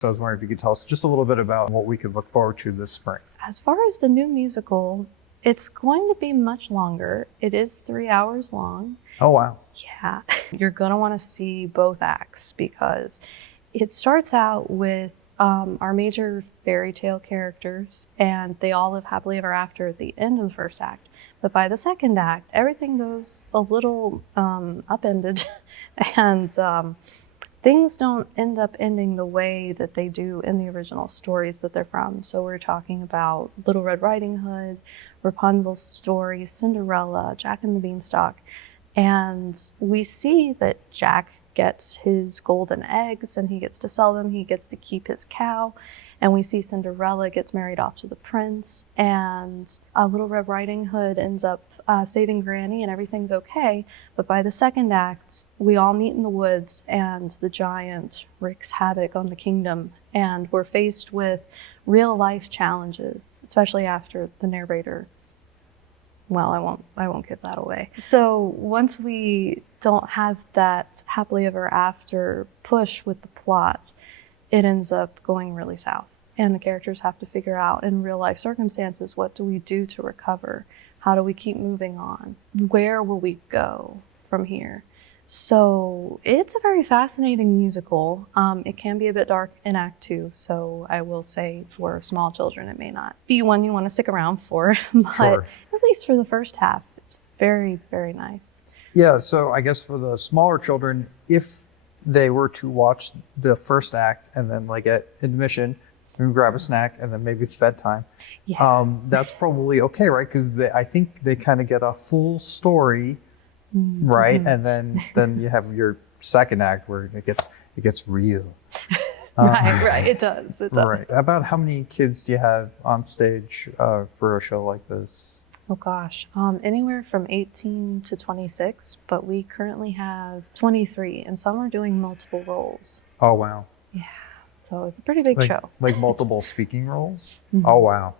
So I was wondering if you could tell us just a little bit about what we could look forward to this spring. As far as the new musical, it's going to be much longer. It is 3 hours long. Oh, wow. Yeah, you're going to want to see both acts because it starts out with our major fairy tale characters, and they all live happily ever after at the end of the first act. But by the second act, everything goes a little upended, and things don't end up ending the way that they do in the original stories that they're from. So we're talking about Little Red Riding Hood, Rapunzel's story, Cinderella, Jack and the Beanstalk. And we see that Jack gets his golden eggs and he gets to sell them. He gets to keep his cow. And we see Cinderella gets married off to the prince. And Little Red Riding Hood ends up saving Granny and everything's okay. But by the second act, we all meet in the woods and the giant wreaks havoc on the kingdom. And we're faced with real life challenges, especially after the narrator. Well, I won't give that away. So once we don't have that happily ever after push with the plot, it ends up going really south. And the characters have to figure out in real life circumstances, what do we do to recover? How do we keep moving on? Where will we go from here? So it's a very fascinating musical. It can be a bit dark in Act 2, so I will say for small children, it may not be one you want to stick around for, but Sure. at least for the first half, it's very, very nice. Yeah, so I guess for the smaller children, if they were to watch the first act and then like at admission, grab a snack and then maybe it's bedtime, Yeah. that's probably okay, right? Because I think they kind of get a full story, right? And then you have your second act where it gets real. Right, it does. Right. About how many kids do you have on stage for a show like this? Oh gosh, anywhere from 18 to 26, but we currently have 23, and some are doing multiple roles. Oh, wow. Yeah, so it's a pretty big show. Like multiple speaking roles? Oh, wow.